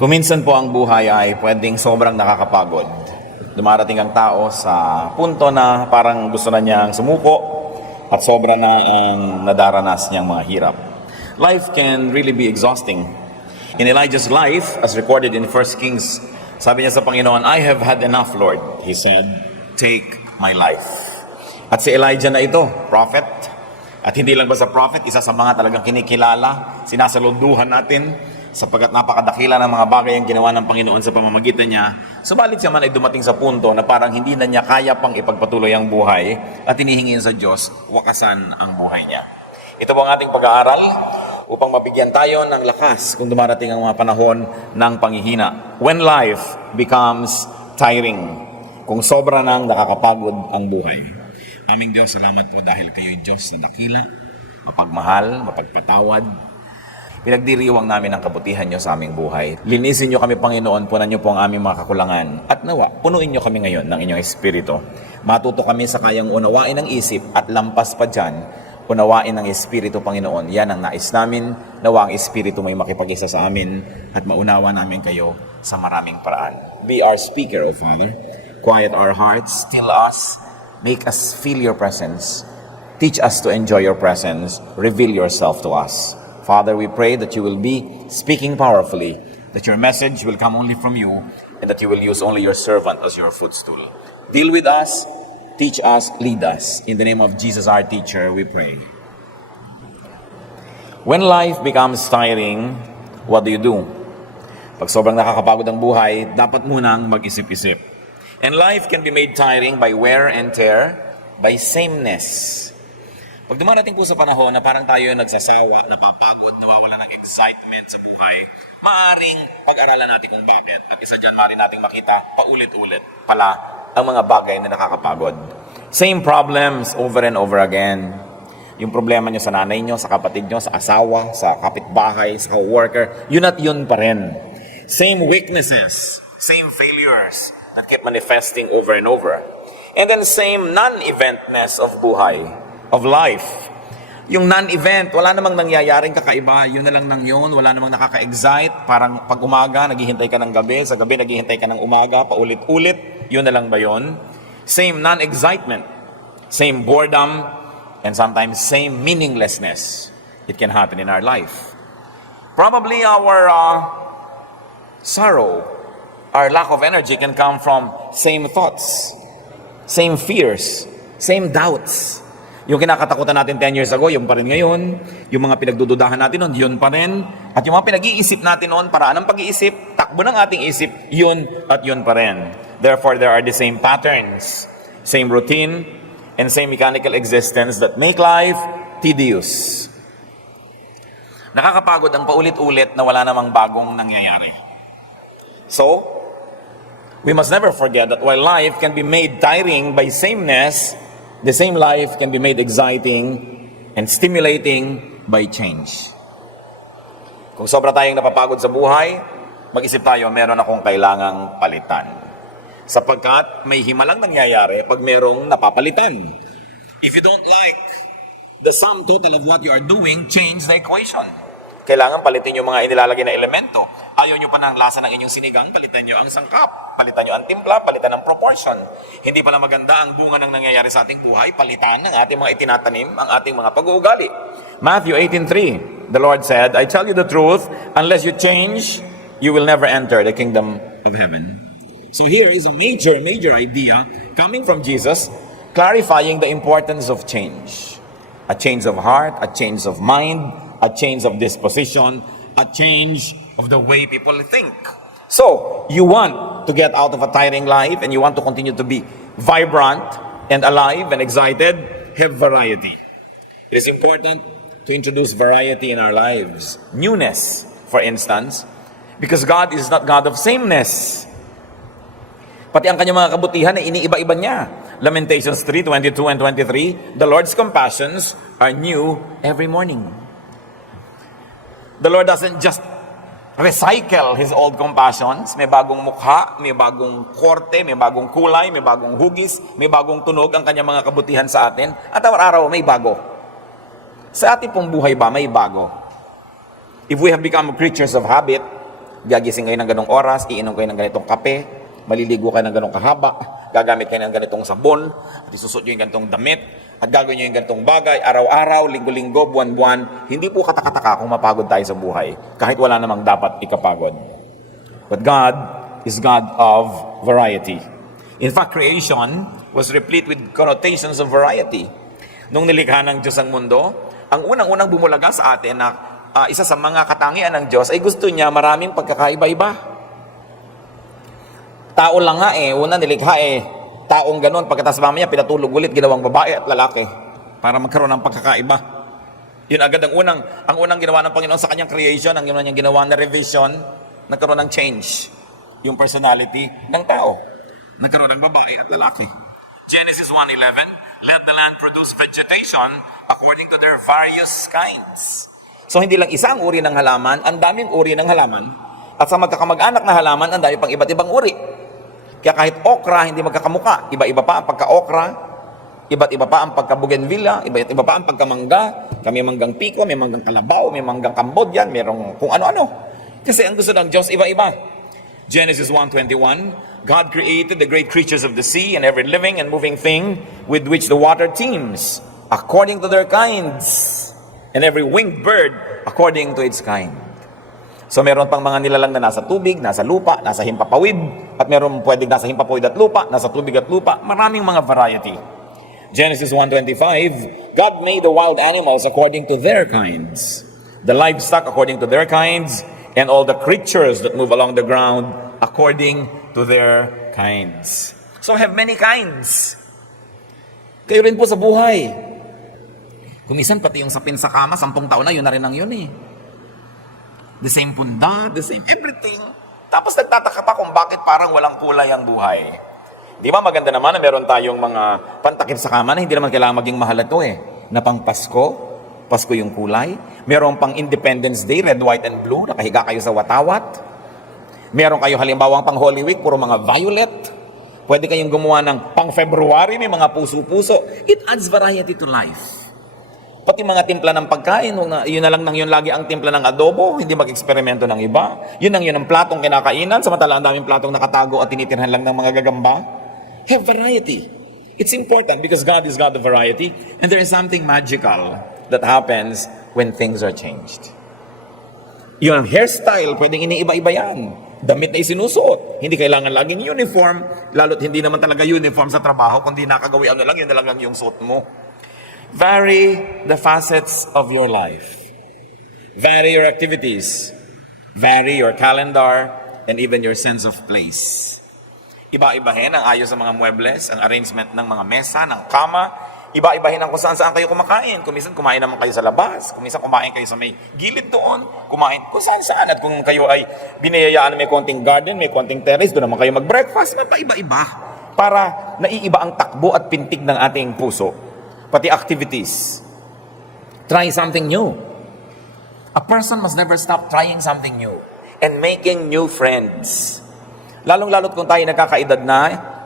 Kuminsan po ang buhay ay pwedeng sobrang nakakapagod. Dumarating ang tao sa punto na parang gusto na niyang sumuko at sobra na ang nadaranas niyang mga hirap. Life can really be exhausting. In Elijah's life, as recorded in 1 Kings, sabi niya sa Panginoon, "I have had enough, Lord." He said, "Take my life." At si Elijah na ito, prophet, at hindi lang basta prophet, isa sa mga talagang kinikilala, sinasaluduhan natin, sapagkat napakadakila ng mga bagay ang ginawa ng Panginoon sa pamamagitan niya. Subalit siya man ay dumating sa punto na parang hindi na niya kaya pang ipagpatuloy ang buhay at hinihingin sa Diyos wakasan ang buhay niya. Ito po ang ating pag-aaral upang mabigyan tayo ng lakas kung dumarating ang mga panahon ng panghihina. When life becomes tiring, kung sobra nang nakakapagod ang buhay. Aming Diyos, salamat po dahil kayo'y Diyos na dakila, mapagmahal, mapagpatawad. Pinagdiriwang namin ang kabutihan niyo sa aming buhay. Linisin niyo kami, Panginoon, punan niyo po ang aming mga kakulangan. At nawa, punuin niyo kami ngayon ng inyong Espiritu. Matuto kami sa kayang unawain ng isip at lampas pa dyan, unawain ng Espiritu, Panginoon. Yan ang nais namin. Nawa ang Espiritu may makipag-isa sa amin at maunawa namin kayo sa maraming paraan. Be our speaker, O Father. Quiet our hearts, still us, make us feel your presence. Teach us to enjoy your presence. Reveal yourself to us. Father, we pray that you will be speaking powerfully, that your message will come only from you, and that you will use only your servant as your footstool. Deal with us, teach us, lead us. In the name of Jesus, our teacher, we pray. When life becomes tiring, what do? Pag sobrang nakakapagod ang buhay, dapat munang mag-isip-isip. And life can be made tiring by wear and tear, by sameness. Pag dumarating po sa panahon na parang tayo nagsasawa, napapagod, nawawala ng excitement sa buhay, maaaring pag-aralan natin kung bakit. At isa dyan, maaaring natin makita paulit-ulit pala ang mga bagay na nakakapagod. Same problems over and over again. Yung problema nyo sa nanay nyo, sa kapatid nyo, sa asawa, sa kapitbahay, sa co-worker, yun at yun pa rin. Same weaknesses, same failures that keep manifesting over and over. And then same non-eventness of buhay, of life. Yung non-event, wala namang nangyayaring kakaiba, yun na lang nang yun, wala namang nakaka-excite, parang pag umaga, naghihintay ka ng gabi, sa gabi, naghihintay ka ng umaga, paulit-ulit, yun na lang ba yun? Same non-excitement, same boredom, and sometimes same meaninglessness. It can happen in our life. Probably our sorrow, our lack of energy can come from same thoughts, same fears, same doubts. Yung kinakatakutan natin 10 years ago, yung pa rin ngayon. Yung mga pinagdududahan natin noon, yun pa rin. At yung mga pinag-iisip natin noon, paraan ng pag-iisip, takbo ng ating isip, yun at yun pa rin. Therefore, there are the same patterns, same routine, and same mechanical existence that make life tedious. Nakakapagod ang paulit-ulit na wala namang bagong nangyayari. So, we must never forget that while life can be made tiring by sameness, the same life can be made exciting and stimulating by change. Kung sobra tayong napapagod sa buhay, mag-isip tayo, meron akong kailangang palitan. Sapagkat may himalang nangyayari pag merong napapalitan. If you don't like the sum total of what you are doing, change the equation. Kailangan palitin yung mga inilalagay na elemento. Ayaw nyo pa ng lasa ng inyong sinigang, palitan nyo ang sangkap, palitan nyo ang timpla, palitan ang proportion. Hindi pala maganda ang bunga ng nangyayari sa ating buhay, palitan ng ating mga itinatanim, ang ating mga pag-uugali. Matthew 18:3, the Lord said, "I tell you the truth, unless you change, you will never enter the kingdom of heaven." So here is a major idea coming from Jesus, clarifying the importance of change. A change of heart, a change of mind, a change of disposition, a change of the way people think. So, you want to get out of a tiring life and you want to continue to be vibrant and alive and excited, have variety. It is important to introduce variety in our lives. Newness, for instance, because God is not God of sameness. Pati ang kanyang mga kabutihan ay iniiba-iba niya. Lamentations 3:22 and 23, the Lord's compassions are new every morning. The Lord doesn't just recycle His old compassions. May bagong mukha, may bagong korte, may bagong kulay, may bagong hugis, may bagong tunog ang kanyang mga kabutihan sa atin. At araw-araw may bago. Sa ating pong buhay ba, may bago. If we have become creatures of habit, gagising kayo ng ganong oras, iinom kayo ng ganitong kape, maliligo kayo ng ganong kahaba, gagamit kayo ng ganitong sabon, at isusot nyo yung ganitong damit, at gagawin nyo yung ganitong bagay, araw-araw, linggo-linggo, buwan-buwan. Hindi po katakataka kung mapagod tayo sa buhay, kahit wala namang dapat ikapagod. But God is God of variety. In fact, creation was replete with connotations of variety. Nung nilikha ng Diyos ang mundo, ang unang-unang bumulaga sa atin na isa sa mga katangian ng Diyos ay gusto niya maraming pagkakaiba-iba. Tao lang nga una nilikha taong ganun, pagkatapos mamaya pinatulog ulit, ginawang babae at lalaki para magkaroon ng pagkakaiba. Yun agad ang unang ginawa ng Panginoon sa kanyang creation, ang unang niyang ginawa na revision, nagkaroon ng change yung personality ng tao. Nagkaroon ng babae at lalaki. Genesis 1:11, let the land produce vegetation according to their various kinds. So hindi lang isang uri ng halaman, ang daming uri ng halaman. At sa magkakamag-anak na halaman, ang dami pang iba't ibang uri. Kaya kahit okra, hindi magkakamuka. Iba-iba pa ang pagka-okra, iba't iba pa ang pagka-bougainvillea, iba't iba pa ang pagkamangga. May manggang piko, may manggang kalabaw, may manggang Cambodian, merong kung ano-ano. Kasi ang gusto ng Diyos, iba-iba. Genesis 1:21, God created the great creatures of the sea and every living and moving thing with which the water teems, according to their kinds, and every winged bird according to its kind. So meron pang mga nilalang na nasa tubig, nasa lupa, nasa himpapawid, at meron pwedeng nasa himpapawid at lupa, nasa tubig at lupa, maraming mga variety. Genesis 1:25, God made the wild animals according to their kinds, the livestock according to their kinds, and all the creatures that move along the ground according to their kinds. So have many kinds. Kayo rin po sa buhay. Kumisan pati yung sapin sa kama, 10 taon na, yun na rin ang yun The same punda, the same everything. Tapos nagtataka pa kung bakit parang walang kulay ang buhay. Di ba maganda naman na meron tayong mga pantakip sa kama na hindi naman kailangan maging mahal ito Na pang Pasko yung kulay. Meron pang Independence Day, red, white, and blue, nakahiga kayo sa watawat. Meron kayo halimbawang pang Holy Week, puro mga violet. Pwede kayong gumawa ng pang February, may mga puso-puso. It adds variety to life. Pati mga timpla ng pagkain, yun na lang nang yun lagi ang timpla ng adobo, hindi mag-eksperimento ng iba. Yun ang platong kinakainan, samantala ang daming platong nakatago at tinitirhan lang ng mga gagamba. Have variety. It's important because God is God of variety, and there is something magical that happens when things are changed. Yung hairstyle, pwedeng iniiba-iba yan. Damit na isinusuot. Hindi kailangan laging uniform, lalo't hindi naman talaga uniform sa trabaho, kundi nakagawian na lang, yun na lang yung suot mo. Vary the facets of your life. Vary your activities. Vary your calendar and even your sense of place. Iba-ibahin ang ayos ng mga muebles, ang arrangement ng mga mesa, ng kama. Iba-ibahin ang kung saan kayo kumakain. Kuminsan kumain naman kayo sa labas. Kuminsan kumain kayo sa may gilid doon. Kumain kung saan. At kung kayo ay binayayaan na may konting garden, may konting terrace, doon naman kayo mag-breakfast. Iba-iba. Para naiiba ang takbo at pintig ng ating puso. Pati activities. Try something new. A person must never stop trying something new and making new friends. Lalong-lalot kung tayo nagkakaedad na,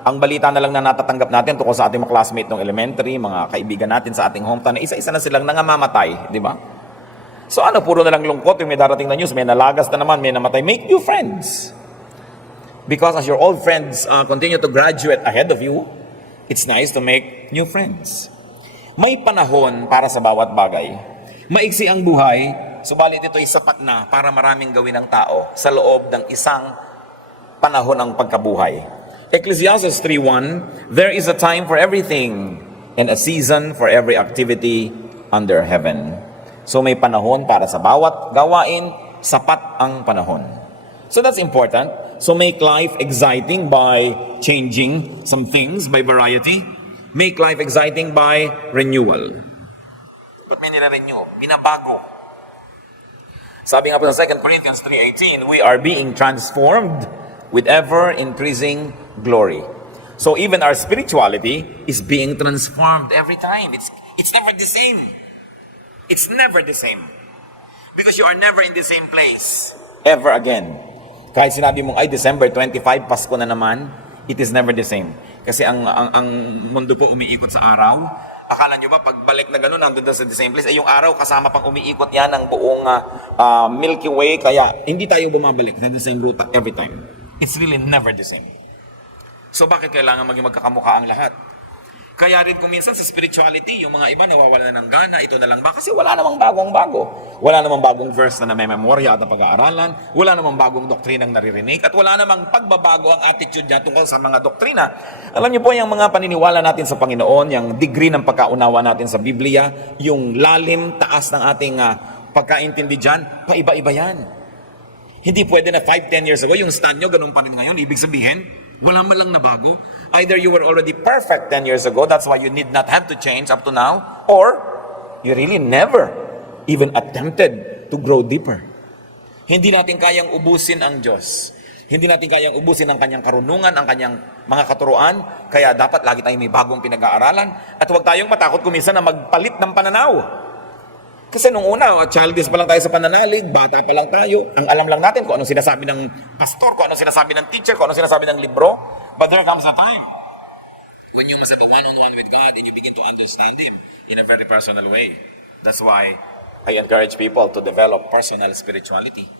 ang balita na lang na natatanggap natin tungkol sa ating mga classmate ng elementary, mga kaibigan natin sa ating hometown, na isa-isa na silang nangamamatay, di ba? So puro na lang lungkot yung may darating na news, may nalagas na naman, may namatay. Make new friends. Because as your old friends continue to graduate ahead of you, it's nice to make new friends. May panahon para sa bawat bagay. Maiksi ang buhay, subalit ito'y sapat na para maraming gawin ng tao sa loob ng isang panahon ng pagkabuhay. Ecclesiastes 3:1, there is a time for everything and a season for every activity under heaven. So may panahon para sa bawat gawain, sapat ang panahon. So that's important. So make life exciting by changing some things, by variety. Make life exciting by renewal. Ba't may nire-renew? Binabago. Sabi nga po sa 2 Corinthians 3:18, we are being transformed with ever-increasing glory. So even our spirituality is being transformed every time. It's never the same. It's never the same. Because you are never in the same place ever again. Kahit sinabi mong, ay, December 25, Pasko na naman, it is never the same. Kasi ang mundo po umiikot sa araw, Akala nyo ba, pagbalik na gano'n, nandun sa the same place, yung araw kasama pang umiikot yan ng buong Milky Way, kaya hindi tayo bumabalik sa the same route every time. It's really never the same. So bakit kailangan maging magkakamukha ang lahat? Kaya rin kung minsan sa spirituality, yung mga iba nawawala na ng gana, ito na lang ba? Kasi wala namang bagong bago. Wala namang bagong verse na namememorya at napag-aaralan. Wala namang bagong doktrinang naririnig. At wala namang pagbabago ang attitude niya tungkol sa mga doktrina. Alam niyo po, yung mga paniniwala natin sa Panginoon, yung degree ng pagkaunawa natin sa Biblia, yung lalim, taas ng ating pagkaintindi dyan, paiba-iba yan. Hindi pwede na 5-10 years ago, yung stand nyo, ganun pa rin ngayon. Ibig sabihin, wala man lang na bago. Either you were already perfect 10 years ago, that's why you need not have to change up to now, or you really never even attempted to grow deeper. Hindi natin kayang ubusin ang Diyos. Hindi natin kayang ubusin ang kanyang karunungan, ang kanyang mga katuruan, kaya dapat lagi tayong may bagong pinag-aaralan at huwag tayong matakot kuminsan na magpalit ng pananaw. Kasi nung una, childish pa lang tayo sa pananalig, bata pa lang tayo, ang alam lang natin kung anong sinasabi ng pastor, kung anong sinasabi ng teacher, kung anong sinasabi ng libro. But there comes a time when you must have a one-on-one with God and you begin to understand Him in a very personal way. That's why I encourage people to develop personal spirituality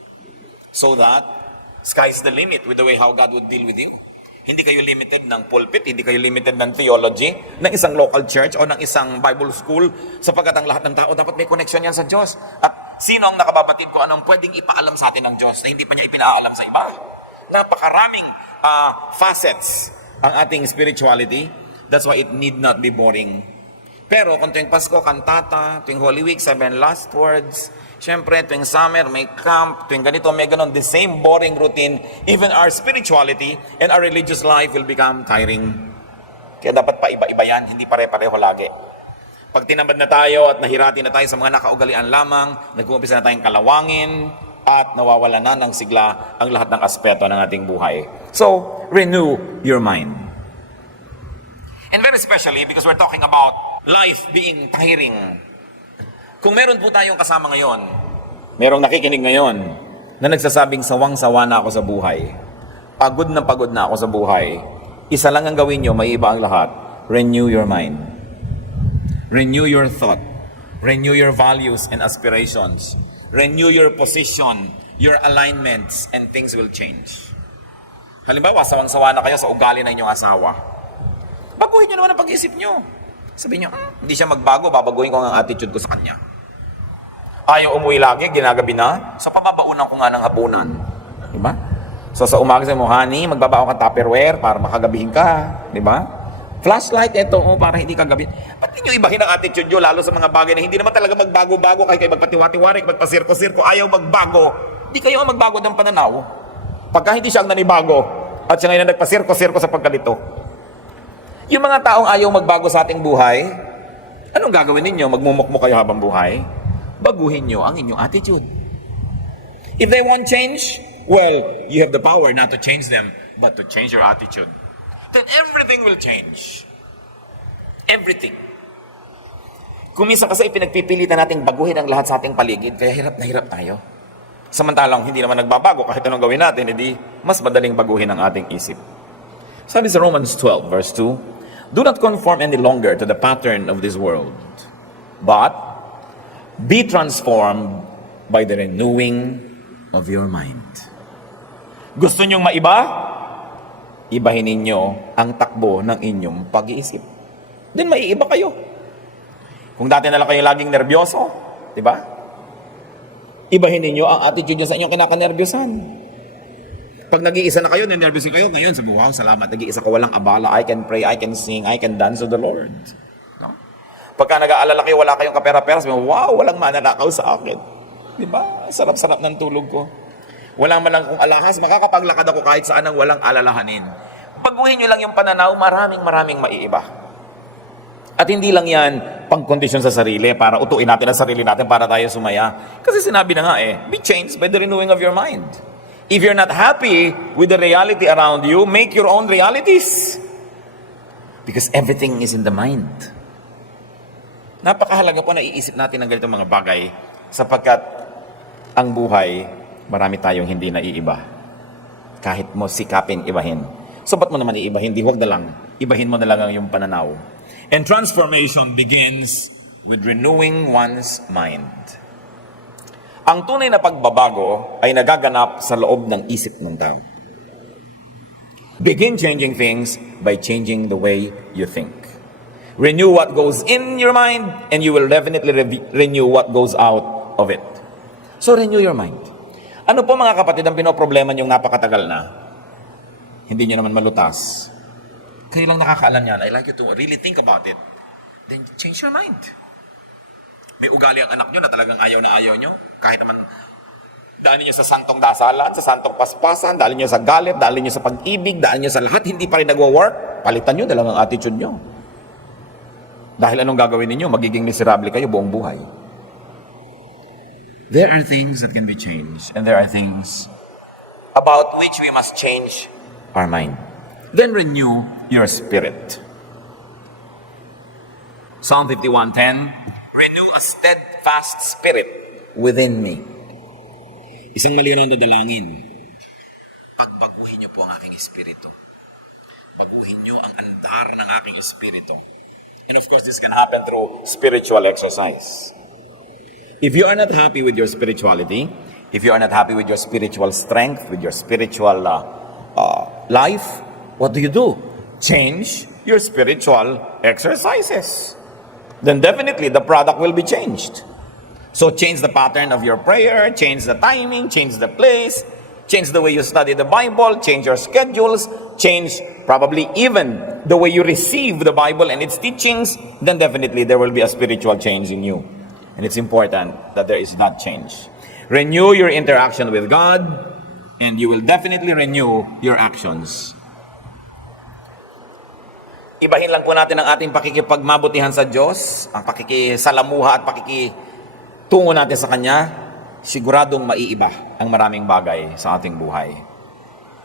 so that sky's the limit with the way how God would deal with you. Hindi kayo limited ng pulpit, hindi kayo limited ng theology, ng isang local church o ng isang Bible school, sapagkat ang lahat ng tao dapat may connection yan sa Diyos. At sino ang nakababatid ko anong pwedeng ipaalam sa atin ng Diyos na hindi pa niya ipinaalam sa iba? Napakaraming facets ang ating spirituality. That's why it need not be boring. Pero kung tuwing Pasko, kantata, tuwing Holy Week, 7 last words, syempre, tuwing summer, may camp, tuwing ganito, may ganon, the same boring routine, even our spirituality and our religious life will become tiring. Kaya dapat pa iba-iba yan, hindi pare-pareho lagi. Pag tinamad na tayo at nahirati na tayo sa mga nakaugalian lamang, nag-uumpisa na tayong kalawangin, at nawawala na ng sigla ang lahat ng aspeto ng ating buhay. So, renew your mind. And very especially because we're talking about life being tiring. Kung meron po tayong kasama ngayon, merong nakikinig ngayon na nagsasabing sawang-sawa na ako sa buhay, pagod na ako sa buhay, isa lang ang gawin nyo, may iba ang lahat, renew your mind. Renew your thought. Renew your values and aspirations. Renew your position, your alignments, and things will change. Halimbawa, sawang-sawa na kayo sa ugali ng inyong asawa. Baguhin nyo naman ang pag-iisip nyo. Sabihin nyo, hindi siya magbago, babaguhin ko ang attitude ko sa kanya. Ayaw umuwi lagi, ginagabi na, so pababaunan ko nga ng hapunan. Diba? So sa umaga sa mo, honey, magbabao ka Tupperware para makagabihin ka. Diba? Flashlight, ito, para hindi kagabi. Ba't ninyo ibahin ang attitude nyo, lalo sa mga bagay na hindi naman talaga magbago-bago, kayo magpatiwati-wari, magpasirko-sirko, ayaw magbago. Hindi kayo ang magbago ng pananaw. Pagka hindi siya ang nanibago, at siya ngayon nagpasirko-sirko sa pagkalito. Yung mga taong ayaw magbago sa ating buhay, anong gagawin ninyo? Magmumukmo kayo habang buhay? Baguhin nyo ang inyong attitude. If they want change, well, you have the power not to change them, but to change your attitude. Then everything will change. Everything. Kung minsan kasi pinagpipilitan nating baguhin ang lahat sa ating paligid, kaya hirap na hirap tayo. Samantalang hindi naman nagbabago, kahit anong gawin natin, hindi mas madaling baguhin ang ating isip. Sabi sa Romans 12, verse 2, do not conform any longer to the pattern of this world, but be transformed by the renewing of your mind. Gusto nyong maiba? Ibahin ninyo ang takbo ng inyong pag-iisip. Then maiiba kayo. Kung dati na lang kayo laging nervyoso, di ba? Ibahin ninyo ang attitude nyo sa inyong kinakanervyosan. Pag nag-iisa na kayo, nervyosin kayo, ngayon sabi, wow, salamat, nag-iisa ko, walang abala, I can pray, I can sing, I can dance to the Lord. No? Pagka nag-aalala kayo, wala kayong kapera-pera, sabi, wow, walang mananakaw sa akin. Di ba? Sarap-sarap ng tulog ko. Walang malang kong alahas, makakapaglakad ako kahit saan ang walang alalahanin. Baguhin nyo lang yung pananaw, maraming maiiba. At hindi lang yan pangkondisyon sa sarili para utuin natin ang sarili natin para tayo sumaya. Kasi sinabi na nga be changed by the renewing of your mind. If you're not happy with the reality around you, make your own realities. Because everything is in the mind. Napakahalaga po na iisip natin ng ganitong mga bagay sapagkat ang buhay, marami tayong hindi naiiba. Kahit mo sikapin ibahin. So ba't mo naman iibahin? Di, huwag na lang. Ibahin mo na lang ang iyong pananaw. And transformation begins with renewing one's mind. Ang tunay na pagbabago ay nagaganap sa loob ng isip ng tao. Begin changing things by changing the way you think. Renew what goes in your mind and you will definitely renew what goes out of it. So renew your mind. Ano po mga kapatid ang pinoproblema niyong napakatagal na? Hindi niyo naman malutas. Kayo lang nakakaalam yan. I like you to really think about it. Then change your mind. May ugali ang anak niyo na talagang ayaw na ayaw niyo. Kahit naman daanin niyo sa santong dasalan, sa santong paspasan, daanin niyo sa galit, daanin niyo sa pag-ibig, daanin niyo sa lahat, hindi pa rin nagwo-work. Palitan niyo dalang ang attitude niyo. Dahil anong gagawin ninyo? Magiging miserable kayo buong buhay. There are things that can be changed, and there are things about which we must change our mind. Then renew your spirit. Psalm 51:10, renew a steadfast spirit within me. Isang malinaw na dalangin. Pagbaguhin niyo po ang aking espiritu. Baguhin niyo ang andar ng aking espiritu. And of course, this can happen through spiritual exercise. If you are not happy with your spirituality, if you are not happy with your spiritual strength, with your spiritual life, what do? Change your spiritual exercises. Then definitely the product will be changed. So change the pattern of your prayer, change the timing, change the place, change the way you study the Bible, change your schedules, change probably even the way you receive the Bible and its teachings, then definitely there will be a spiritual change in you. And it's important that there is that change. Renew your interaction with God, and you will definitely renew your actions. Ibahin lang po natin ang ating pakikipagmabutihan sa Diyos, ang pakikisalamuha at pakikitungo natin sa Kanya, siguradong maiiba ang maraming bagay sa ating buhay.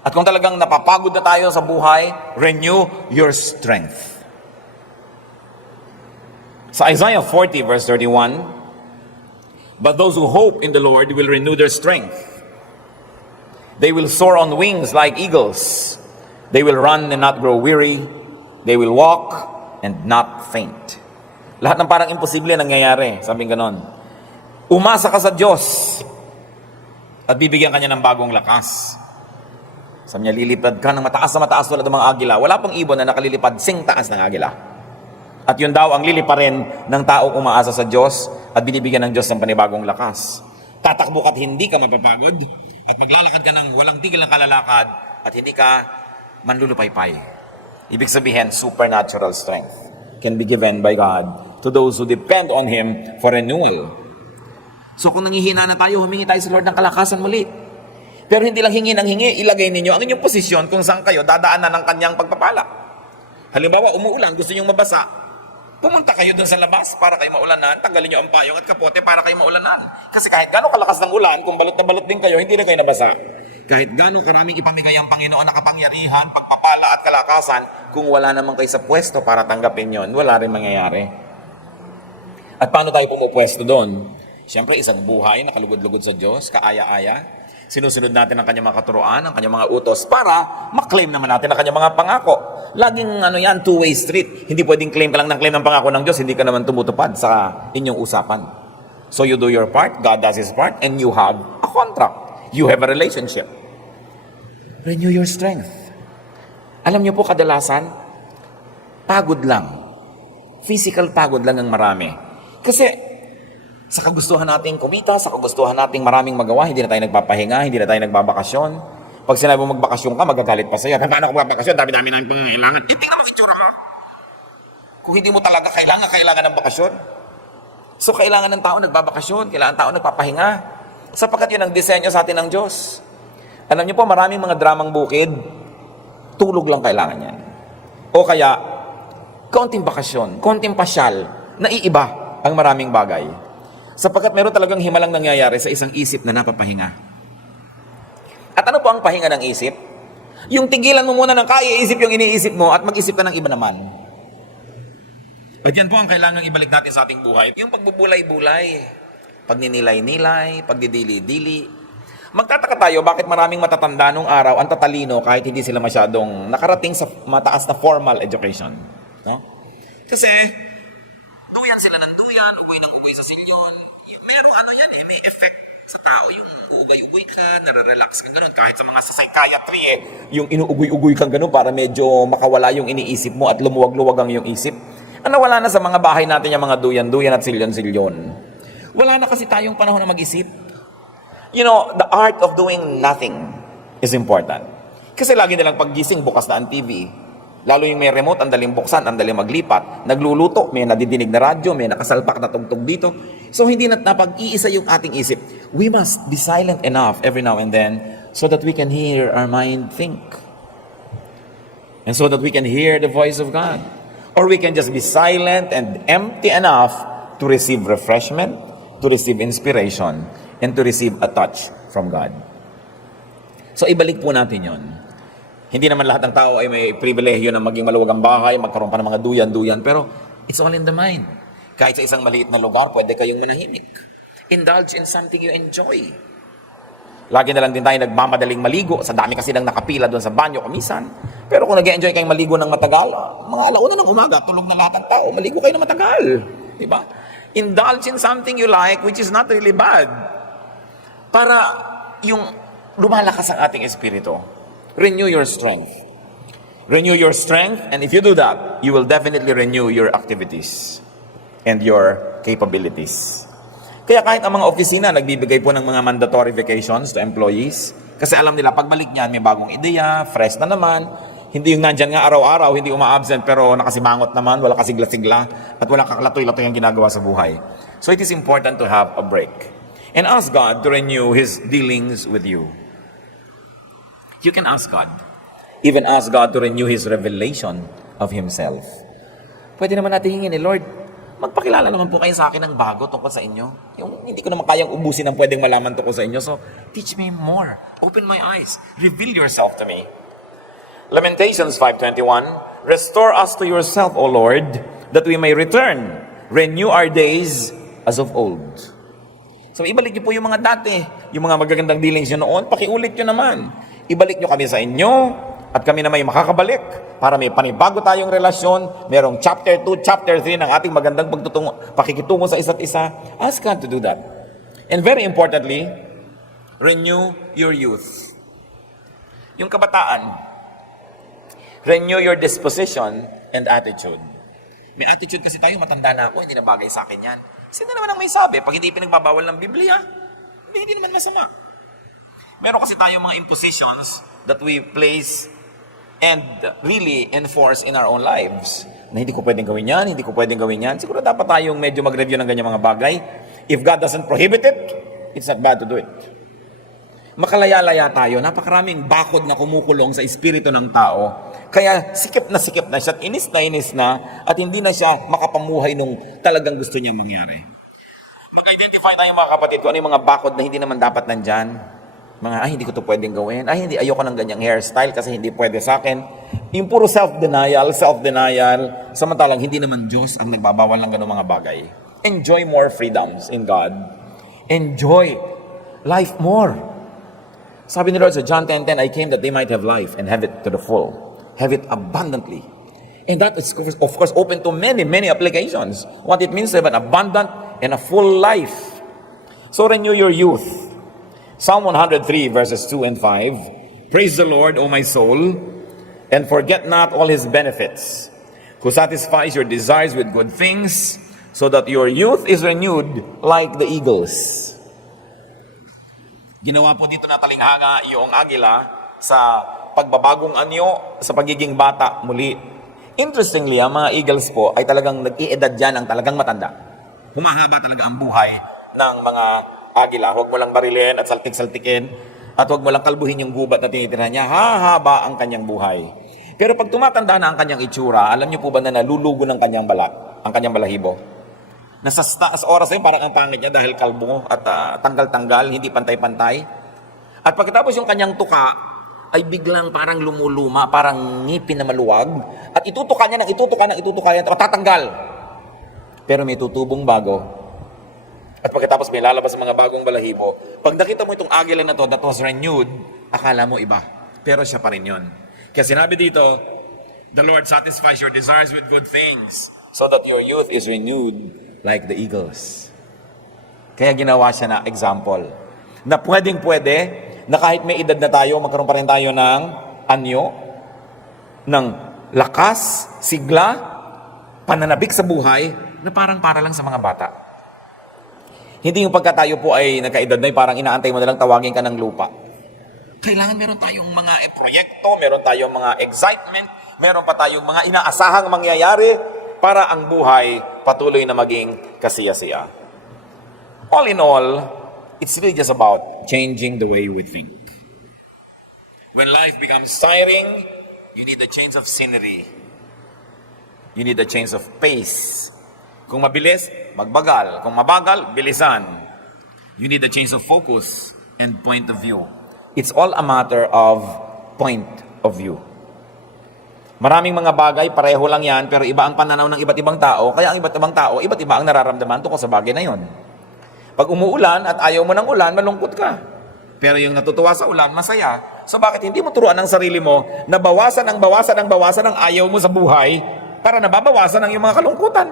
At kung talagang napapagod na tayo sa buhay, renew your strength. Sa Isaiah 40 verse 31, but those who hope in the Lord will renew their strength. They will soar on wings like eagles. They will run and not grow weary. They will walk and not faint. Lahat ng parang imposible nangyayari, sabing ganon. Umasa ka sa Diyos at bibigyan ka niya ng bagong lakas. Sabi niya, lilipad ka ng mataas na mataas tulad ng mga agila. Wala pang ibon na nakalilipad sing taas ng agila. At yun daw ang liliparin ng taong umaasa sa Diyos at binibigyan ng Diyos ng panibagong lakas. Tatakbo ka't hindi ka mapapagod at maglalakad ka ng walang tigil na kalalakad at hindi ka manlulupaypay. Ibig sabihin, supernatural strength can be given by God to those who depend on Him for renewal. So kung nangihina na tayo, humingi tayo sa Lord ng kalakasan muli. Pero hindi lang hingi ng hingi, ilagay ninyo ang inyong posisyon kung saan kayo dadaanan ng kanyang pagpapala. Halimbawa, umuulan, gusto nyong mabasa. Pumunta kayo dun sa labas para kayo maulanan, tanggalin nyo ang payong at kapote para kayo maulanan. Kasi kahit gano'ng kalakas ng ulan, kung balot na balot din kayo, hindi na kayo nabasa. Kahit gano'ng karaming ipamigay ang Panginoon na kapangyarihan, pagpapala at kalakasan, kung wala naman kayo sa pwesto para tanggapin yon, wala rin mangyayari. At paano tayo pumupwesto doon? Siyempre, isang buhay na kalugod-lugod sa Diyos, kaaya-aya. Sinusunod natin ang kanyang mga katuruan, ang kanyang mga utos para maklaim naman natin ang kanyang mga pangako. Laging two-way street. Hindi pwedeng claim ka lang ng claim ng pangako ng Diyos, hindi ka naman tumutupad sa inyong usapan. So you do your part, God does His part, and you have a contract. You have a relationship. Renew your strength. Alam niyo po kadalasan, pagod lang. Physical pagod lang ang marami. Kasi sa kagustuhan nating kumita, sa kagustuhan nating maraming magawa, hindi na tayo nagpapahinga, hindi na tayo nagbabakasyon. Pag sinabi mo magbakasyon ka, magagalit pa sa'yo. Paano ako magbakasyon? Dami-dami namin pangangailangan. Hindi naman itsura ka. Kung hindi mo talaga kailangan ng bakasyon. So, kailangan ng tao nagbabakasyon, kailangan ng tao nagpapahinga. Sapagkat yun ang disenyo sa atin ng Diyos. Alam niyo po, maraming mga dramang bukid, tulog lang kailangan yan. O kaya, konting bakasyon, konting pasyal, naiiba ang maraming bagay. Sapagkat meron talagang himalang nangyayari sa isang isip na napapahinga. At ano po ang pahinga ng isip? Yung tigilan mo muna ng kaiisip yung iniisip mo at mag-isip ka ng iba naman. At yan po ang kailangang ibalik natin sa ating buhay. Yung pagbubulay-bulay, pagninilay-nilay, pagdidili-dili. Magtataka tayo bakit maraming matatanda nung araw ang tatalino kahit hindi sila masyadong nakarating sa mataas na formal education. No? Kasi, duyan sila ng duyan, ugoy sa silyon. Merong ano yan eh, may effect sa tao. Yung uugay-ugoy ka, nare-relax kang ganun. Kahit sa mga sa psychiatry eh, yung inuugoy-ugoy kang ganun para medyo makawala yung iniisip mo at lumuwag-luwag ang iyong isip. Ano, wala na sa mga bahay natin yung mga duyan-duyan at silyon-silyon. Wala na kasi tayong panahon na mag-isip. You know, the art of doing nothing is important. Kasi lagi nilang paggising, bukas na ang TV. Lalo yung may remote, ang daling buksan, ang daling maglipat. Nagluluto, may nadidinig na radyo, may nakasalpak na tugtog dito. So hindi na napag-iisa yung ating isip. We must be silent enough every now and then so that we can hear our mind think. And so that we can hear the voice of God. Or we can just be silent and empty enough to receive refreshment, to receive inspiration, and to receive a touch from God. So ibalik po natin yon. Hindi naman lahat ng tao ay may pribilehyo na maging maluwag ang bahay, magkaroon pa ng mga duyan-duyan, pero it's all in the mind. Kahit sa isang maliit na lugar, pwede kayong manahimik. Indulge in something you enjoy. Lagi na lang din tayo nagmamadaling maligo. Sa dami kasi nang nakapila doon sa banyo kumisan. Pero kung nag-enjoy kayong maligo ng matagal, mga alauna ng umaga, tulog na lahat ng tao, maligo kayo ng matagal. Diba? Indulge in something you like, which is not really bad. Para yung lumalakas ang ating espiritu. Renew your strength. Renew your strength, and if you do that, you will definitely renew your activities and your capabilities. Kaya kahit ang mga opisina nagbibigay po ng mga mandatory vacations to employees, kasi alam nila pagbalik niyan may bagong ideya, fresh na naman, hindi yung nandyan nga araw-araw, hindi uma-absent pero nakasimangot naman, wala kasigla-sigla, at wala kakalatoy-latoy ang ginagawa sa buhay. So it is important to have a break. And ask God to renew His dealings with you. You can ask God. Even ask God to renew His revelation of Himself. Pwede naman natin hingin Lord, magpakilala naman po kayo sa akin ng bago tungkol sa inyo. Yung hindi ko naman kayang ubusin ang pwedeng malaman tungkol sa inyo. So, teach me more. Open my eyes. Reveal yourself to me. Lamentations 5:21, restore us to yourself, O Lord, that we may return. Renew our days as of old. So, ibalik niyo po yung mga dati, yung mga magagandang dealings nyo noon, pakiulit nyo naman. Ibalik nyo kami sa inyo, at kami na may makakabalik para may panibago tayong relasyon. Merong chapter 2, chapter 3 ng ating magandang pakikitungo sa isa't isa. Ask God to do that. And very importantly, renew your youth. Yung kabataan, renew your disposition and attitude. May attitude kasi tayo, matanda na ako, hindi na bagay sa akin yan. Sino naman ang may sabi? Pag hindi pinagbabawal ng Biblia, hindi naman masama. Meron kasi tayong mga impositions that we place and really enforce in our own lives. Na hindi ko pwedeng gawin yan, hindi ko pwedeng gawin yan. Siguro dapat tayong medyo mag-review ng ganyan mga bagay. If God doesn't prohibit it, it's not bad to do it. Makalaya-laya tayo, napakaraming bakod na kumukulong sa espiritu ng tao. Kaya sikip na siya, at inis na, at hindi na siya makapamuhay nung talagang gusto niyang mangyari. Mag-identify tayo mga kapatid kung ano yung mga bakod na hindi naman dapat nandyan. Mga, hindi ko to pwedeng gawin. Ayoko ng ganyang hairstyle kasi hindi pwede sa akin. Yung puro self-denial, samantalang hindi naman Diyos ang nagbabawal ng ganung mga bagay. Enjoy more freedoms in God. Enjoy life more. Sabi ni Lord sa John 10:10, I came that they might have life and have it to the full. Have it abundantly. And that is, of course, open to many, many applications. What it means to have an abundant and a full life. So renew your youth. Psalm 103 verses 2 and 5, praise the Lord, O my soul, and forget not all His benefits, who satisfies your desires with good things, so that your youth is renewed like the eagles. Ginawa po dito na talinghanga yung agila sa pagbabagong anyo, sa pagiging bata muli. Interestingly, ang mga eagles po ay talagang nag-iedad dyan ang talagang matanda. Humahaba talaga ang buhay ng mga agila. Huwag mo lang barilin at saltik-saltikin at huwag mo lang kalbuhin yung gubat na tinitirahan niya. Hahaba ang kanyang buhay. Pero pag tumatanda na ang kanyang itsura, alam niyo po ba na nalulugo ng kanyang balat, ang kanyang balahibo? Nasa oras na yun, parang ang pangit niya dahil kalbo at tanggal-tanggal, hindi pantay-pantay. At pagkatapos yung kanyang tuka, ay biglang parang lumuluma, parang ngipin na maluwag. At itutuka niya, tatanggal. Pero may tutubong bago. At pagkatapos may lalabas ang mga bagong balahibo. Pag nakita mo itong agila na to that was renewed, akala mo iba. Pero siya pa rin yun. Kaya sinabi dito, the Lord satisfies your desires with good things, so that your youth is renewed like the eagles. Kaya ginawa siya na example. Na pwedeng-pwede, na kahit may edad na tayo, magkaroon pa rin tayo ng anyo, ng lakas, sigla, pananabik sa buhay, na parang para lang sa mga bata. Hindi yung pagka tayo po ay nagkaedad na, parang inaantay mo na lang tawagin ka ng lupa. Kailangan meron tayong mga proyekto, meron tayong mga excitement, meron pa tayong mga inaasahang mangyayari para ang buhay patuloy na maging kasiyasiya. All in all, it's really just about changing the way we think. When life becomes tiring, you need a change of scenery. You need a change of pace. Kung mabilis, magbagal. Kung mabagal, bilisan. You need a change of focus and point of view. It's all a matter of point of view. Maraming mga bagay, pareho lang yan, pero iba ang pananaw ng iba't ibang tao, kaya ang iba't ibang tao, iba't iba ang nararamdaman tungkol sa bagay na yon. Pag umuulan at ayaw mo ng ulan, malungkot ka. Pero yung natutuwa sa ulan, masaya. So bakit hindi mo turuan ng sarili mo na bawasan ang ayaw mo sa buhay para nababawasan ang iyong mga kalungkutan?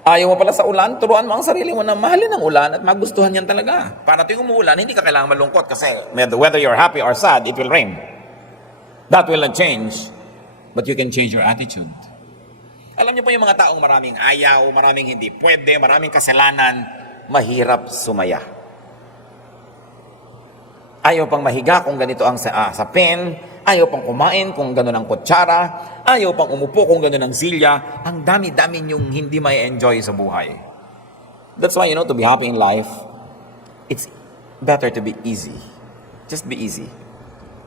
Ayaw mo pala sa ulan, turuan mo ang sarili mo na mahalin ang ulan at magustuhan yan talaga. Para tuwing umuulan, hindi ka kailangang malungkot kasi whether you're happy or sad, it will rain. That will not change, but you can change your attitude. Alam niyo po yung mga taong maraming ayaw, maraming hindi pwede, maraming kasalanan, mahirap sumaya. Ayaw pang mahiga kung ganito ang sapin, ayaw pang kumain kung gano'n ang kutsara, ayaw pang umupo kung gano'n ang silya. Ang dami-dami niyong hindi may enjoy sa buhay. That's why, to be happy in life, it's better to be easy. Just be easy.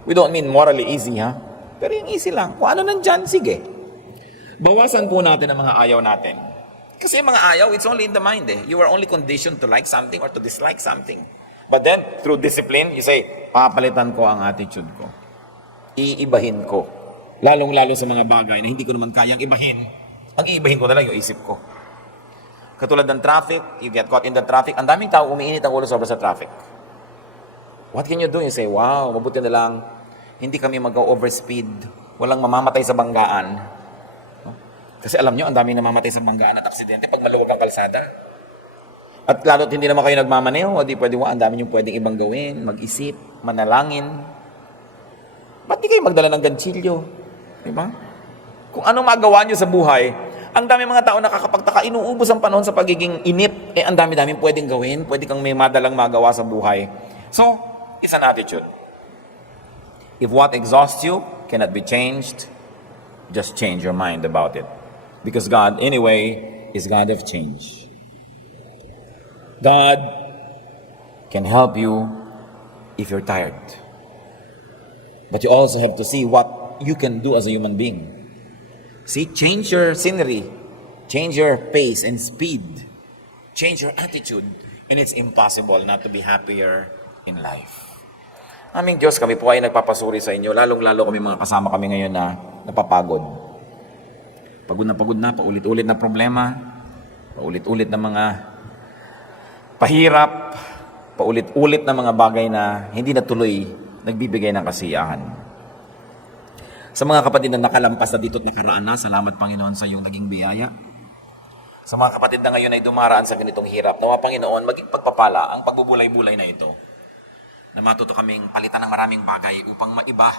We don't mean morally easy, ha? Pero yung easy lang. Kung ano nandyan, sige. Bawasan po natin ang mga ayaw natin. Kasi yung mga ayaw, it's only in the mind, eh. You are only conditioned to like something or to dislike something. But then, through discipline, you say, papalitan ko ang attitude ko. Iibahin ko. Lalong-lalo sa mga bagay na hindi ko naman kayang ibahin. Ang iibahin ko na lang yung isip ko. Katulad ng traffic, you get caught in the traffic. Ang daming tao umiinit ang ulo sobra sa traffic. What can you do? You say, wow, mabuti na lang. Hindi kami mag-overspeed. Walang mamamatay sa banggaan. Kasi alam nyo, ang daming namamatay sa banggaan at aksidente pag maluwag ang kalsada. At lalo't hindi naman kayo nagmamaneho, o di pwede ang dami nyo pwedeng ibang gawin, mag-isip, manalangin. Ba't di kayo magdala ng ganchilyo? Diba? Kung ano magawa nyo sa buhay, ang dami mga tao nakakapagtaka, inuubos ang panahon sa pagiging inip, ang dami-daming pwedeng gawin, pwede kang may madalang magawa sa buhay. So, it's an attitude. If what exhausts you cannot be changed, just change your mind about it. Because God, anyway, is God of change. God can help you if you're tired. But you also have to see what you can do as a human being. See, change your scenery, change your pace and speed, change your attitude, and it's impossible not to be happier in life. Aming Diyos, kami po ay nagpapasuri sa inyo, lalong-lalo kami mga kasama kami ngayon na napapagod. Pagod na, paulit-ulit na problema, paulit-ulit na mga pahirap, paulit-ulit na mga bagay na hindi natuloy nagbibigay ng kasiyahan. Sa mga kapatid na nakalampas na dito at nakaraan na, salamat Panginoon sa iyong naging biyaya. Sa mga kapatid na ngayon ay dumaraan sa ganitong hirap, nawa Panginoon, maging pagpapala ang pagbubulay-bulay na ito. Na matuto kaming palitan ng maraming bagay upang maiba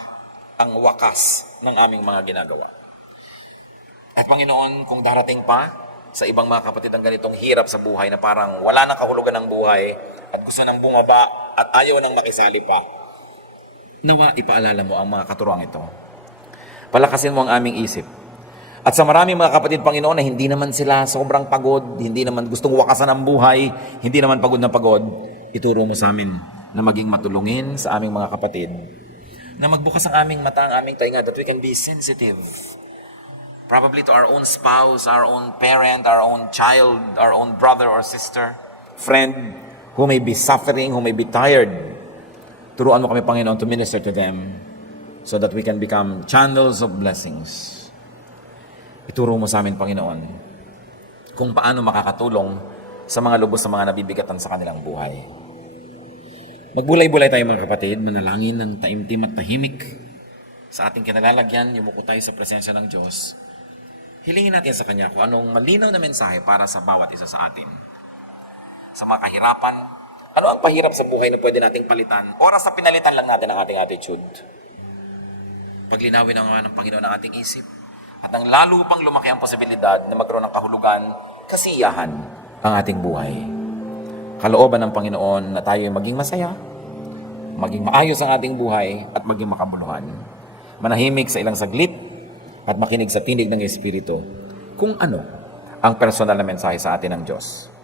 ang wakas ng aming mga ginagawa. At Panginoon, kung darating pa sa ibang mga kapatid ang ganitong hirap sa buhay na parang wala nang kahulugan ng buhay at gusto nang bumaba at ayaw nang makisali pa, nawa ipaalala mo ang mga katuruang ito. Palakasin mo ang aming isip. At sa maraming mga kapatid, Panginoon, na hindi naman sila sobrang pagod, hindi naman gustong wakasan ang buhay, hindi naman pagod na pagod, ituro mo sa amin na maging matulungin sa aming mga kapatid, na magbukas ang aming mata, ang aming tainga, that we can be sensitive. Probably to our own spouse, our own parent, our own child, our own brother or sister, friend, who may be suffering, who may be tired. Turuan mo kami, Panginoon, to minister to them so that we can become channels of blessings. Ituro mo sa amin, Panginoon, kung paano makakatulong sa mga lubos sa mga nabibigatan sa kanilang buhay. Magbulay-bulay tayo mga kapatid, manalangin ng taimtim at tahimik sa ating kinalalagyan, yumuko tayo sa presensya ng Diyos Hilingin natin sa Kanya kung anong malinaw na mensahe para sa bawat isa sa atin. Sa mga kahirapan, ano ang pahirap sa buhay na pwede nating palitan? Oras sa pinalitan lang natin ang ating attitude. Paglinawin ang ng Panginoon ang ating isip. At ang lalo pang lumaki ang posibilidad na magkaroon ng kahulugan, kasiyahan ang ating buhay. Kalooban ng Panginoon na tayo maging masaya, maging maayos ang ating buhay, at maging makabuluhan. Manahimik sa ilang saglit at makinig sa tinig ng Espiritu kung ano ang personal na mensahe sa atin ng Diyos.